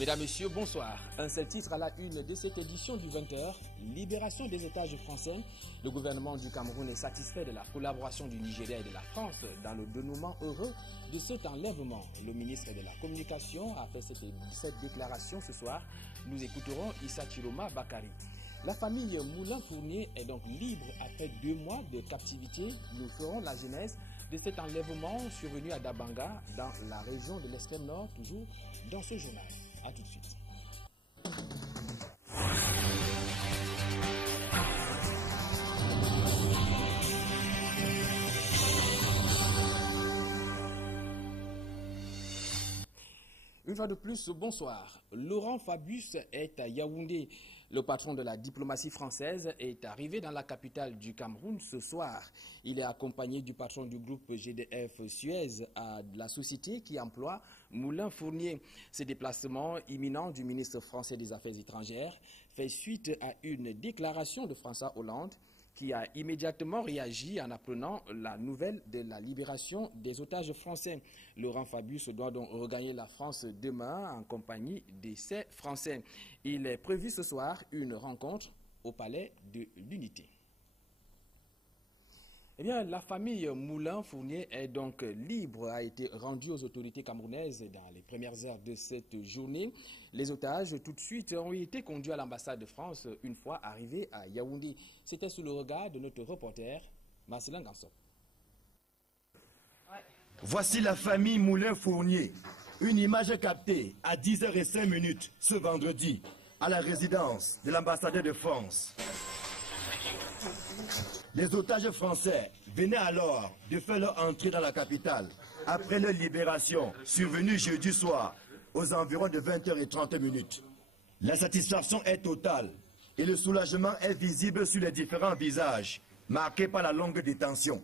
Mesdames, Messieurs, bonsoir. Un seul titre à la une de cette édition du 20h, libération des otages français. Le gouvernement du Cameroun est satisfait de la collaboration du Nigeria et de la France dans le dénouement heureux de cet enlèvement. Le ministre de la Communication a fait cette déclaration ce soir. Nous écouterons Issa Chiroma Bakari. La famille Moulin-Fournier est donc libre après 2 mois de captivité. Nous ferons la genèse de cet enlèvement survenu à Dabanga, dans la région de l'extrême nord, toujours dans ce journal. A tout de suite. Une fois de plus, bonsoir. Laurent Fabius est à Yaoundé. Le patron de la diplomatie française est arrivé dans la capitale du Cameroun ce soir. Il est accompagné du patron du groupe GDF Suez à la société qui emploie Moulin-Fournier. Ce déplacement imminent du ministre français des Affaires étrangères fait suite à une déclaration de François Hollande qui a immédiatement réagi en apprenant la nouvelle de la libération des otages français. Laurent Fabius doit donc regagner la France demain en compagnie de ces Français. Il est prévu ce soir une rencontre au Palais de l'Unité. Eh bien, la famille Moulin-Fournier est donc libre, a été rendue aux autorités camerounaises dans les premières heures de cette journée. Les otages, tout de suite, ont été conduits à l'ambassade de France une fois arrivés à Yaoundé. C'était sous le regard de notre reporter, Marcelin Gansop. Voici la famille Moulin-Fournier. Une image captée à 10h05 ce vendredi à la résidence de l'ambassadeur de France. Les otages français venaient alors de faire leur entrée dans la capitale après leur libération survenue jeudi soir aux environs de 20h30. La satisfaction est totale et le soulagement est visible sur les différents visages marqués par la longue détention.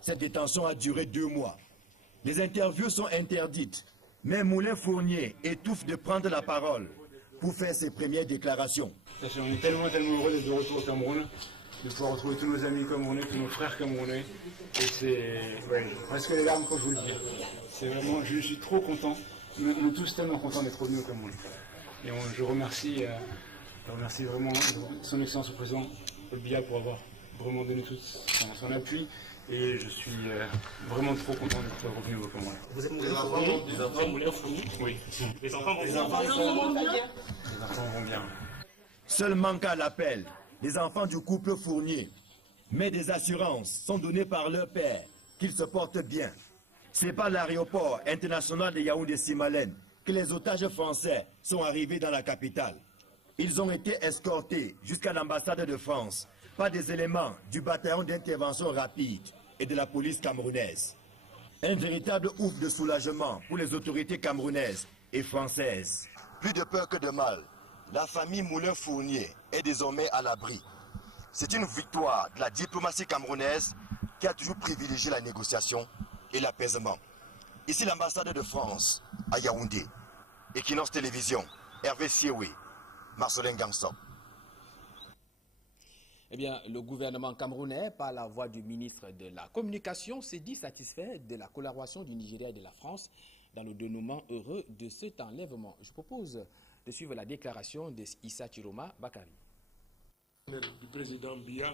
Cette détention a duré 2 mois. Les interviews sont interdites, mais Moulin-Fournier étouffe de prendre la parole pour faire ses premières déclarations. On est tellement heureux d'être de retour au Cameroun, de pouvoir retrouver tous nos amis camerounais, tous nos frères camerounais. Et c'est presque les larmes quand je vous le dis. C'est vraiment, je suis trop content. On est tous tellement contents d'être revenus au Cameroun. Et je remercie vraiment son Excellence le Président Paul Biya pour avoir vraiment donné tout son appui. Et je suis vraiment trop content d'être revenu au Cameroun. Vous êtes Moulin-Fournier? Oui. Les enfants vont bien? Les enfants vont bien. Seul manque à l'appel les enfants du couple Fournier. Mais des assurances sont données par leur père qu'ils se portent bien. C'est par l'aéroport international de Yaoundé-Simalène que les otages français sont arrivés dans la capitale. Ils ont été escortés jusqu'à l'ambassade de France par des éléments du bataillon d'intervention rapide et de la police camerounaise. Un véritable ouf de soulagement pour les autorités camerounaises et françaises. Plus de peur que de mal, la famille Moulin-Fournier est désormais à l'abri. C'est une victoire de la diplomatie camerounaise qui a toujours privilégié la négociation et l'apaisement. Ici l'ambassade de France à Yaoundé, Equinox Télévision, Hervé Siéwé, Marcelin Gansop. Eh bien, le gouvernement camerounais, par la voix du ministre de la Communication, s'est dit satisfait de la collaboration du Nigeria et de la France dans le dénouement heureux de cet enlèvement. Je propose de suivre la déclaration de Issa Chiroma Bakari. Du président Biya,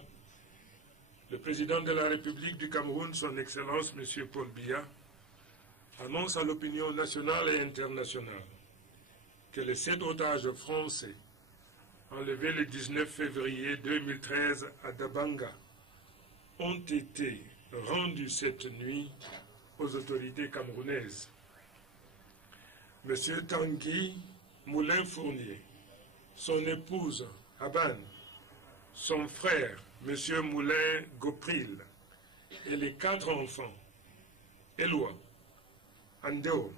le président de la République du Cameroun, son Excellence M. Paul Biya, annonce à l'opinion nationale et internationale que les 7 otages français enlevés le 19 février 2013 à Dabanga ont été rendus cette nuit aux autorités camerounaises. M. Tanguy Moulin-Fournier, son épouse Aban, son frère M. Moulin-Gopril et les 4 enfants, Éloi, Andéo,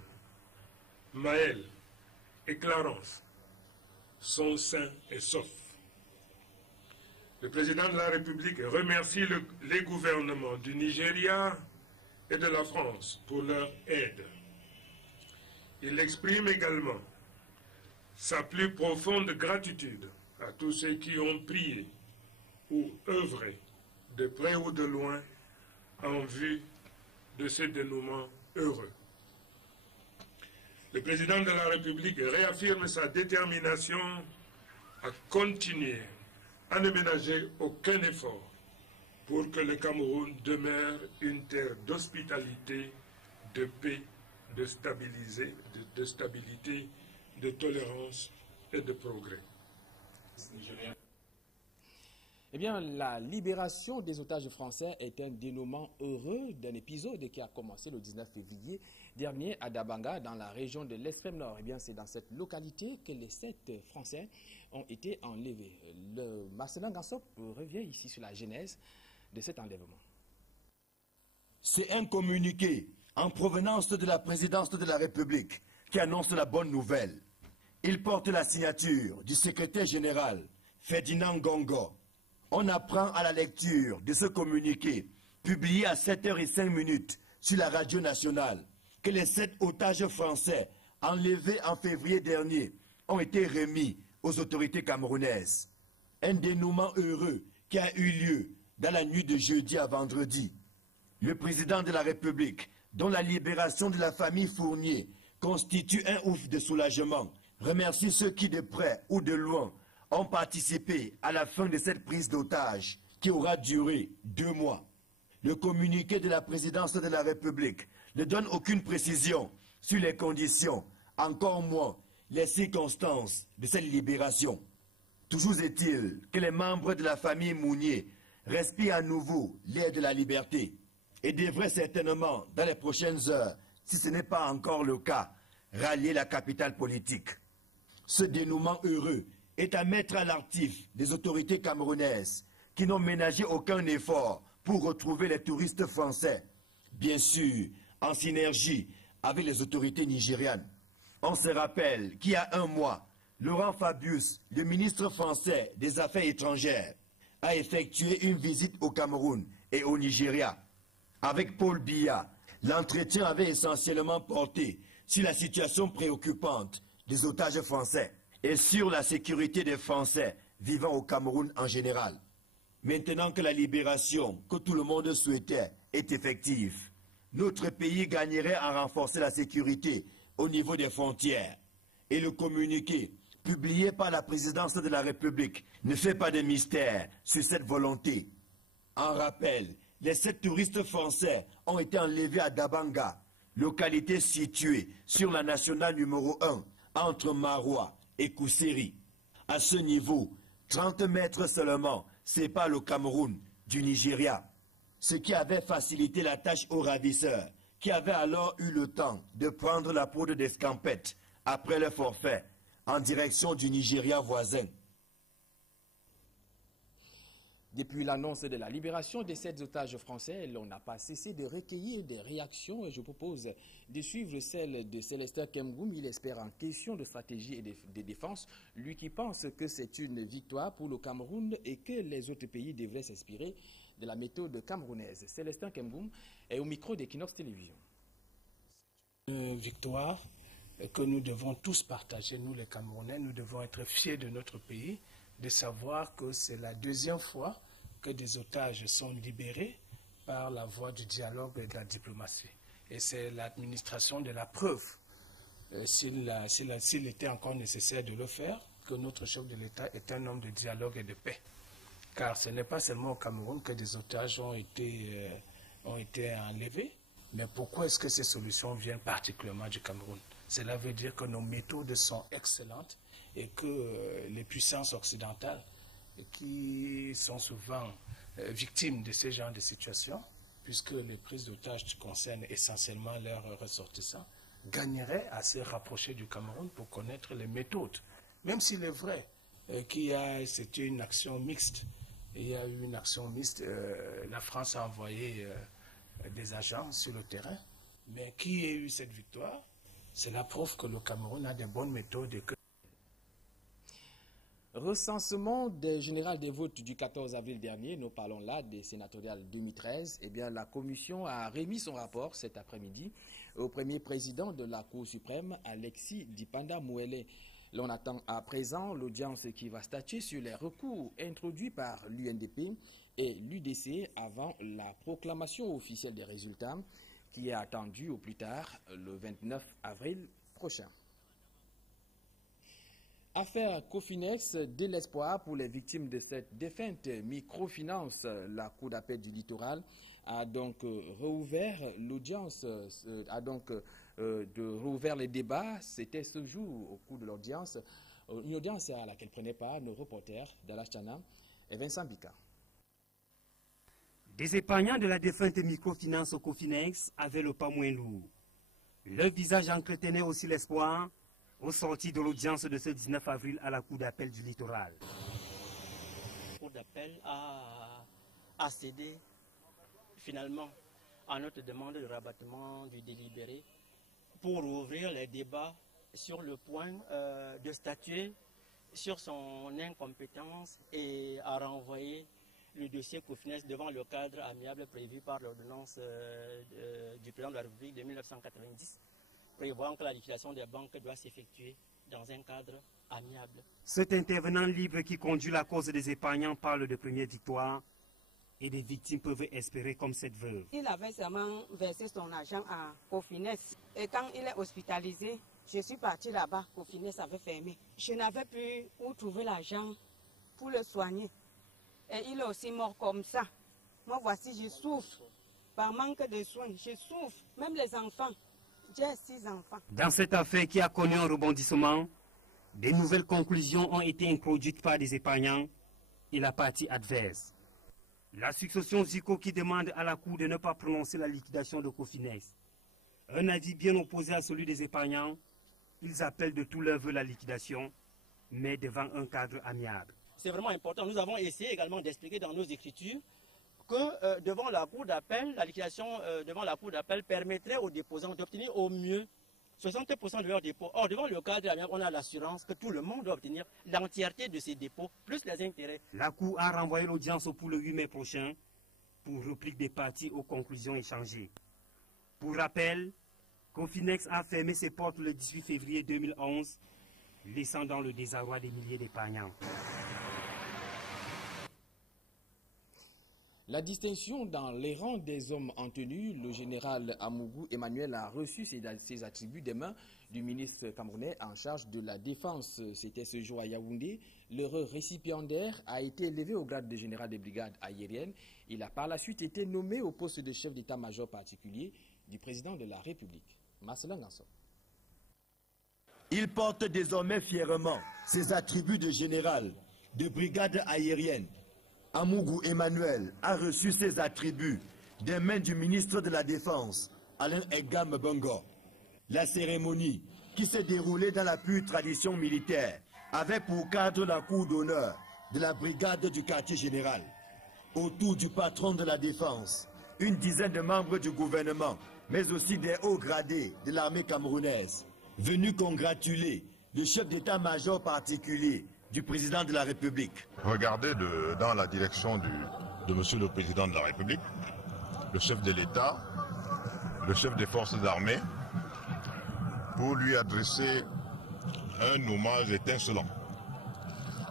Maël et Clarence, sont sains et saufs. Le président de la République remercie les gouvernements du Nigeria et de la France pour leur aide. Il exprime également sa plus profonde gratitude à tous ceux qui ont prié ou œuvré de près ou de loin en vue de ce dénouement heureux. Le président de la République réaffirme sa détermination à continuer à ne ménager aucun effort pour que le Cameroun demeure une terre d'hospitalité, de paix, de stabilité, de tolérance et de progrès. Eh bien, la libération des otages français est un dénouement heureux d'un épisode qui a commencé le 19 février dernier à Dabanga, dans la région de l'extrême nord. Eh bien, c'est dans cette localité que les 7 Français ont été enlevés. Le Marcelin Gansop revient ici sur la genèse de cet enlèvement. C'est un communiqué en provenance de la présidence de la République qui annonce la bonne nouvelle. Il porte la signature du secrétaire général Ferdinand Gongo. On apprend à la lecture de ce communiqué, publié à 7h05 sur la radio nationale, que les 7 otages français enlevés en février dernier ont été remis aux autorités camerounaises. Un dénouement heureux qui a eu lieu dans la nuit de jeudi à vendredi. Le président de la République, dont la libération de la famille Fournier constitue un ouf de soulagement, remercie ceux qui, de près ou de loin, ont participé à la fin de cette prise d'otage qui aura duré 2 mois. Le communiqué de la présidence de la République ne donne aucune précision sur les conditions, encore moins les circonstances de cette libération. Toujours est-il que les membres de la famille Mounier respirent à nouveau l'air de la liberté et devraient certainement, dans les prochaines heures, si ce n'est pas encore le cas, rallier la capitale politique. Ce dénouement heureux est à mettre à l'actif des autorités camerounaises qui n'ont ménagé aucun effort pour retrouver les touristes français, bien sûr en synergie avec les autorités nigérianes. On se rappelle qu'il y a 1 mois, Laurent Fabius, le ministre français des Affaires étrangères, a effectué une visite au Cameroun et au Nigeria. Avec Paul Biya, l'entretien avait essentiellement porté sur la situation préoccupante des otages français et sur la sécurité des Français vivant au Cameroun en général. Maintenant que la libération que tout le monde souhaitait est effective, notre pays gagnerait à renforcer la sécurité au niveau des frontières. Et le communiqué publié par la présidence de la République ne fait pas de mystère sur cette volonté. En rappel, les 7 touristes français ont été enlevés à Dabanga, localité située sur la nationale numéro 1 entre Maroua et Kousseri. À ce niveau, 30 mètres seulement séparent le Cameroun du Nigeria, ce qui avait facilité la tâche aux ravisseurs, qui avaient alors eu le temps de prendre la poudre d'escampette après le forfait en direction du Nigeria voisin. Depuis l'annonce de la libération des 7 otages français, l'on n'a pas cessé de recueillir des réactions et je propose de suivre celle de Célestin Kemgoum. Il espère en question de stratégie et de défense, lui qui pense que c'est une victoire pour le Cameroun et que les autres pays devraient s'inspirer de la méthode camerounaise. Célestin Kemgoum est au micro d'Equinox Télévision. Une victoire que nous devons tous partager, nous les Camerounais, nous devons être fiers de notre pays, de savoir que c'est la 2e fois que des otages sont libérés par la voie du dialogue et de la diplomatie. Et c'est l'administration de la preuve, s'il était encore nécessaire de le faire, que notre chef de l'État est un homme de dialogue et de paix. Car ce n'est pas seulement au Cameroun que des otages ont été enlevés, mais pourquoi est-ce que ces solutions viennent particulièrement du Cameroun? Cela veut dire que nos méthodes sont excellentes et que les puissances occidentales qui sont souvent victimes de ce genre de situations, puisque les prises d'otages concernent essentiellement leurs ressortissants, gagneraient à se rapprocher du Cameroun pour connaître les méthodes. Même s'il est vrai c'était une action mixte, il y a eu une action mixte, la France a envoyé des agents sur le terrain, mais qui a eu cette victoire? C'est la preuve que le Cameroun a de bonnes méthodes et que Recensement général des votes du 14 avril dernier, nous parlons là des sénatoriales 2013. Eh bien, la commission a remis son rapport cet après-midi au premier président de la Cour suprême, Alexis Dipanda Mouele. L'on attend à présent l'audience qui va statuer sur les recours introduits par l'UNDP et l'UDC avant la proclamation officielle des résultats qui est attendue au plus tard le 29 avril prochain. Affaire Cofinex, de l'espoir pour les victimes de cette défunte microfinance. La Cour d'appel du littoral a donc rouvert l'audience, rouvert les débats. C'était ce jour, au cours de l'audience, une audience à laquelle prenaient part nos reporters Dallas Chana et Vincent Bika. Des épargnants de la défunte microfinance au Cofinex avaient le pas moins lourd. Leur visage entretenait aussi l'espoir au sorti de l'audience de ce 19 avril à la Cour d'appel du littoral. La Cour d'appel a cédé finalement à notre demande de rabattement du délibéré pour ouvrir les débats sur le point de statuer sur son incompétence et à renvoyer le dossier Cofinex devant le cadre amiable prévu par l'ordonnance du président de la République de 1990. Prévoyant que la liquidation des banques doit s'effectuer dans un cadre amiable. Cet intervenant libre qui conduit la cause des épargnants parle de première victoire et des victimes peuvent espérer comme cette veuve. Il avait seulement versé son argent à Cofinex et quand il est hospitalisé, je suis partie là-bas, Cofinex avait fermé. Je n'avais plus où trouver l'argent pour le soigner et il est aussi mort comme ça. Moi voici, je souffre par manque de soins, je souffre, même les enfants. J'ai 6 enfants. Dans cette affaire qui a connu un rebondissement, des nouvelles conclusions ont été introduites par des épargnants et la partie adverse. La succession Zico qui demande à la Cour de ne pas prononcer la liquidation de Cofinex. Un avis bien opposé à celui des épargnants, ils appellent de tout leur vœu la liquidation, mais devant un cadre amiable. C'est vraiment important. Nous avons essayé également d'expliquer dans nos écritures que devant la Cour d'appel, la liquidation devant la Cour d'appel permettrait aux déposants d'obtenir au mieux 60% de leurs dépôts. Or, devant le cadre, on a l'assurance que tout le monde doit obtenir l'entièreté de ses dépôts, plus les intérêts. La Cour a renvoyé l'audience pour le 8 mai prochain pour réplique des parties aux conclusions échangées. Pour rappel, Cofinex a fermé ses portes le 18 février 2011, laissant dans le désarroi des milliers d'épargnants. La distinction dans les rangs des hommes en tenue, le général Amougou Emmanuel a reçu ses attributs des mains du ministre camerounais en charge de la défense. C'était ce jour à Yaoundé. L'heureux récipiendaire a été élevé au grade de général des brigades aériennes. Il a par la suite été nommé au poste de chef d'état-major particulier du président de la République. Marcelin Ganson. Il porte désormais fièrement ses attributs de général de brigade aérienne. Amougou Emmanuel a reçu ses attributs des mains du ministre de la Défense, Alain Egam Bongo. La cérémonie, qui s'est déroulée dans la pure tradition militaire, avait pour cadre la cour d'honneur de la brigade du quartier général. Autour du patron de la Défense, une dizaine de membres du gouvernement, mais aussi des hauts gradés de l'armée camerounaise, venus congratuler le chef d'état-major particulier du président de la République. Regardez dans la direction de monsieur le président de la République, le chef de l'État, le chef des forces armées, pour lui adresser un hommage étincelant.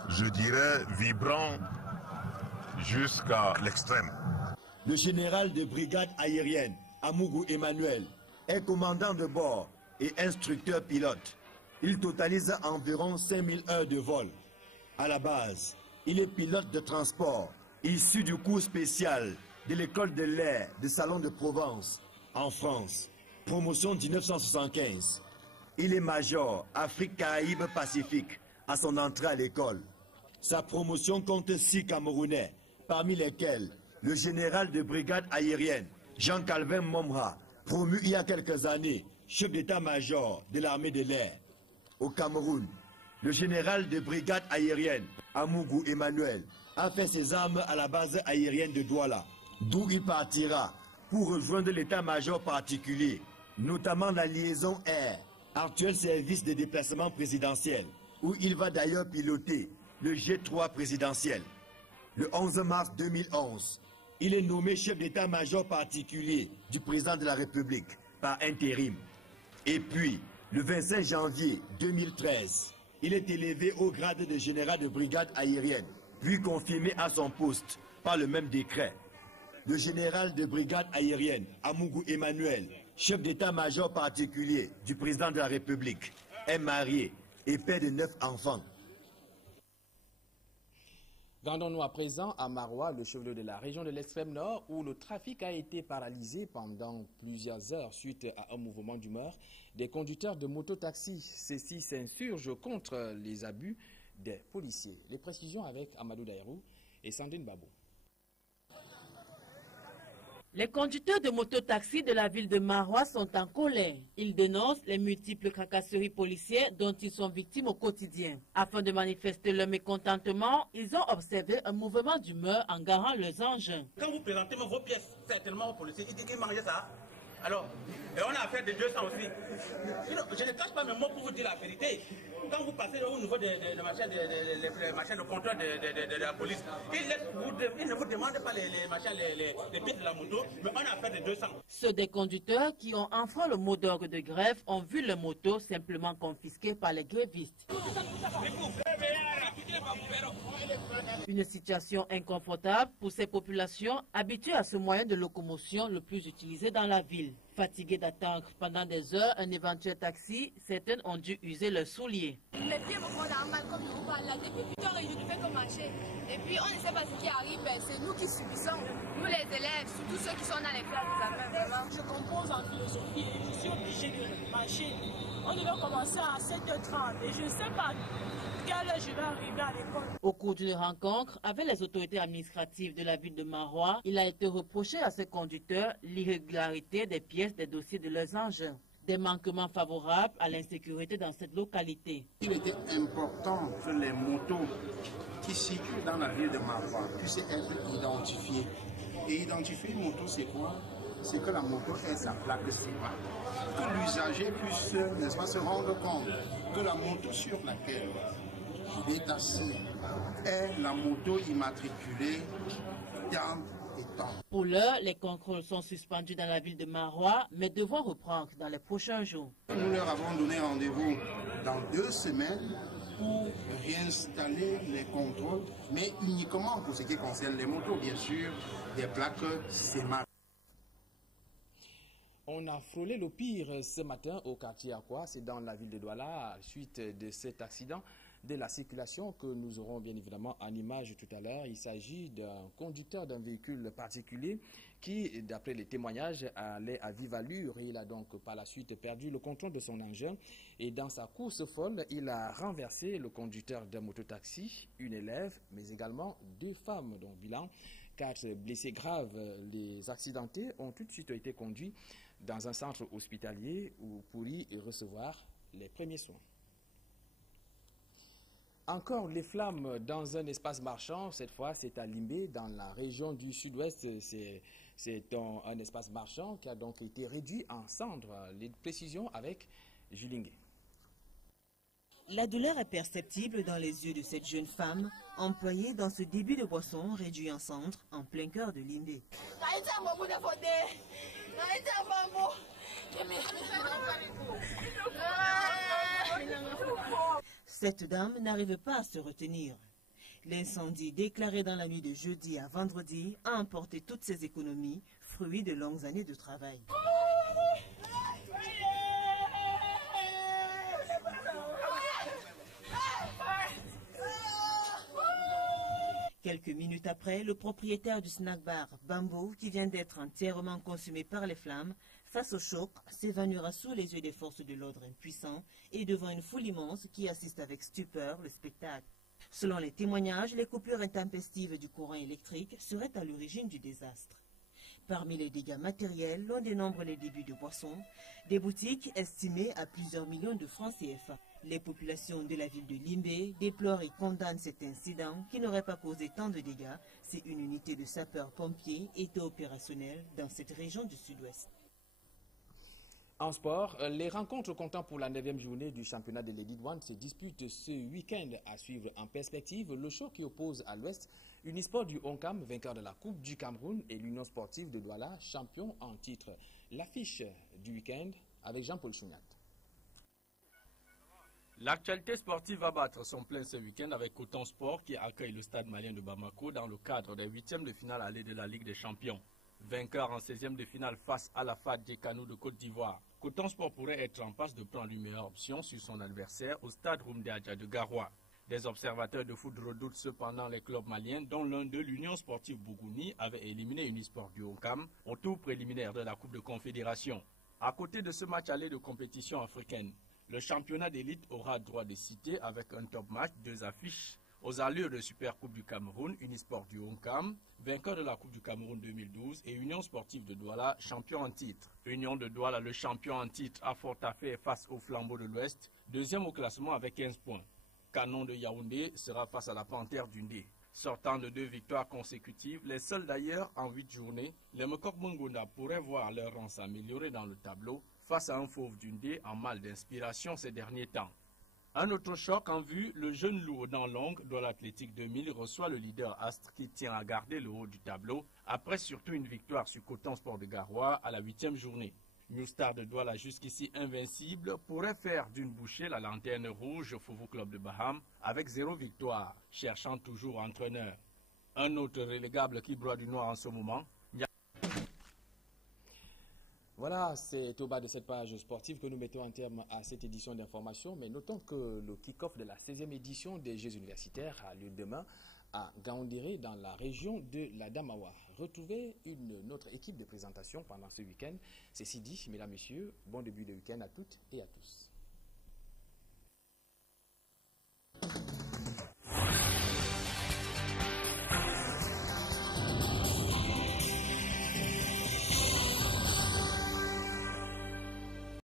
Je dirais vibrant jusqu'à l'extrême. Le général de brigade aérienne, Amougou Emmanuel, est commandant de bord et instructeur pilote. Il totalise environ 5000 heures de vol. À la base, il est pilote de transport, issu du cours spécial de l'école de l'air de Salon de Provence, en France. Promotion 1975. Il est major Afrique-Caraïbes-Pacifique à son entrée à l'école. Sa promotion compte 6 Camerounais, parmi lesquels le général de brigade aérienne, Jean-Calvin Momra, promu il y a quelques années, chef d'état-major de l'armée de l'air. Au Cameroun, le général de brigade aérienne, Amougou Emmanuel, a fait ses armes à la base aérienne de Douala, d'où il partira pour rejoindre l'état-major particulier, notamment la liaison air, actuel service de déplacement présidentiel, où il va d'ailleurs piloter le G3 présidentiel. Le 11 mars 2011, il est nommé chef d'état-major particulier du président de la République par intérim. Et puis, le 25 janvier 2013, il est élevé au grade de général de brigade aérienne, puis confirmé à son poste par le même décret. Le général de brigade aérienne, Amougou Emmanuel, chef d'état-major particulier du président de la République, est marié et père de 9 enfants. Rendons-nous à présent à Maroua, le chef-lieu de la région de l'extrême nord, où le trafic a été paralysé pendant plusieurs heures suite à un mouvement d'humeur des conducteurs de mototaxis. Ceux-ci s'insurgent contre les abus des policiers. Les précisions avec Amadou Daïrou et Sandrine Babou. Les conducteurs de mototaxis de la ville de Maroua sont en colère. Ils dénoncent les multiples tracasseries policières dont ils sont victimes au quotidien. Afin de manifester leur mécontentement, ils ont observé un mouvement d'humeur en garant leurs engins. Quand vous présentez vos pièces certainement aux policiers, ils disent qu'ils mangeaient ça. Alors, et on a affaire de 200 aussi. Je ne cache pas mes mots pour vous dire la vérité. Quand vous passez au niveau des machins, le contrôle de la police, ils ne vous demandent pas les pièces de la moto, mais on a affaire de 200. Ceux des conducteurs qui ont enfreint le mot d'ordre de grève ont vu leurs motos simplement confisquées par les grévistes. Une situation inconfortable pour ces populations habituées à ce moyen de locomotion le plus utilisé dans la ville. Fatigués d'attendre pendant des heures un éventuel taxi, certaines ont dû user leurs souliers. Mes pieds me font mal comme je vous parle là. Depuis 8 heures, je ne fais que marcher. Et puis on ne sait pas ce qui arrive, c'est nous qui subissons. Nous les élèves, surtout ceux qui sont dans les classes d'examen. Je compose en philosophie et je suis obligée de marcher. On devait commencer à 7h30 et je ne sais pas quelle heure je vais arriver à l'école. Au cours d'une rencontre avec les autorités administratives de la ville de Maroua, il a été reproché à ces conducteurs l'irrégularité des pièces des dossiers de leurs engins. Des manquements favorables à l'insécurité dans cette localité. Il était important que les motos qui circulent dans la ville de Maroua puissent être identifiées. Et identifier une moto, c'est quoi? C'est que la moto ait sa plaque CEPA. Que l'usager puisse, n'est-ce pas, se rendre compte que la moto sur laquelle il est assis est la moto immatriculée dans et tant. Pour l'heure, les contrôles sont suspendus dans la ville de Maroua, mais devront reprendre dans les prochains jours. Nous leur avons donné rendez-vous dans 2 semaines pour réinstaller les contrôles, mais uniquement pour ce qui concerne les motos, bien sûr, des plaques CEMA. On a frôlé le pire ce matin au quartier Akwa, c'est dans la ville de Douala, suite de cet accident de la circulation que nous aurons bien évidemment en image tout à l'heure. Il s'agit d'un conducteur d'un véhicule particulier qui, d'après les témoignages, allait à vive allure. Il a donc par la suite perdu le contrôle de son engin et dans sa course folle, il a renversé le conducteur d'un mototaxi, une élève, mais également 2 femmes, dont bilan 4 blessés graves. Les accidentés ont tout de suite été conduits dans un centre hospitalier pour y recevoir les premiers soins. Encore les flammes dans un espace marchand, cette fois c'est à Limbé, dans la région du sud-ouest. C'est un espace marchand qui a donc été réduit en cendres. Les précisions avec Julingue. La douleur est perceptible dans les yeux de cette jeune femme, employée dans ce débit de boisson réduit en cendres en plein cœur de Limbé. Cette dame n'arrive pas à se retenir. L'incendie déclaré dans la nuit de jeudi à vendredi a emporté toutes ses économies, fruit de longues années de travail. Quelques minutes après, le propriétaire du snack-bar Bamboo, qui vient d'être entièrement consumé par les flammes, face au choc, s'évanouira sous les yeux des forces de l'ordre impuissants et devant une foule immense qui assiste avec stupeur le spectacle. Selon les témoignages, les coupures intempestives du courant électrique seraient à l'origine du désastre. Parmi les dégâts matériels, l'on dénombre les débits de boissons, des boutiques estimées à plusieurs millions de francs CFA. Les populations de la ville de Limbé déplorent et condamnent cet incident qui n'aurait pas causé tant de dégâts si une unité de sapeurs-pompiers était opérationnelle dans cette région du sud-ouest. En sport, les rencontres comptant pour la 9e journée du championnat de Lady One se disputent ce week-end. À suivre en perspective, le choc qui oppose à l'ouest Unisport du Oncam, vainqueur de la Coupe du Cameroun, et l'Union sportive de Douala, champion en titre. L'affiche du week-end avec Jean-Paul Chouniat. L'actualité sportive va battre son plein ce week-end avec Coton Sport qui accueille le stade malien de Bamako dans le cadre des 8e de finale allée de la Ligue des Champions. Vainqueur en 16e de finale face à la FAD des Canaux de Côte d'Ivoire, Coton Sport pourrait être en passe de prendre une meilleure option sur son adversaire au stade Rumdiadja de Garoua. Des observateurs de foot redoutent cependant les clubs maliens, dont l'un de l'Union sportive Bougouni avait éliminé Unisport du Ouakam au tour préliminaire de la Coupe de Confédération. À côté de ce match aller de compétition africaine, le championnat d'élite aura droit de citer avec un top match 2 affiches aux allures de Super Coupe du Cameroun, Unisport du Ouakam, vainqueur de la Coupe du Cameroun 2012 et Union sportive de Douala, champion en titre. Union de Douala, le champion en titre, a fort à faire face au Flambeau de l'Ouest, deuxième au classement avec 15 points. Canon de Yaoundé sera face à la Panthère d'Undé. Sortant de 2 victoires consécutives, les seuls d'ailleurs en 8 journées, les Mekok Mungunda pourraient voir leur rang s'améliorer dans le tableau face à un fauve d'Undé en mal d'inspiration ces derniers temps. Un autre choc en vue, le jeune loup dans longue de l'Athlétique 2000 reçoit le leader Astre qui tient à garder le haut du tableau après surtout une victoire sur Coton Sport de Garoua à la 8e journée. New Star de Douala, jusqu'ici invincible, pourrait faire d'une bouchée la lanterne rouge au Foufou Club de Baham avec 0 victoire, cherchant toujours entraîneur. Un autre relégable qui broie du noir en ce moment. Voilà, c'est au bas de cette page sportive que nous mettons un terme à cette édition d'information. Mais notons que le kick-off de la 16e édition des Jeux universitaires a lieu demain à Gaoundéré, dans la région de la Damawa. Retrouvez une autre équipe de présentation pendant ce week-end. C'est dit, mesdames, messieurs, bon début de week-end à toutes et à tous.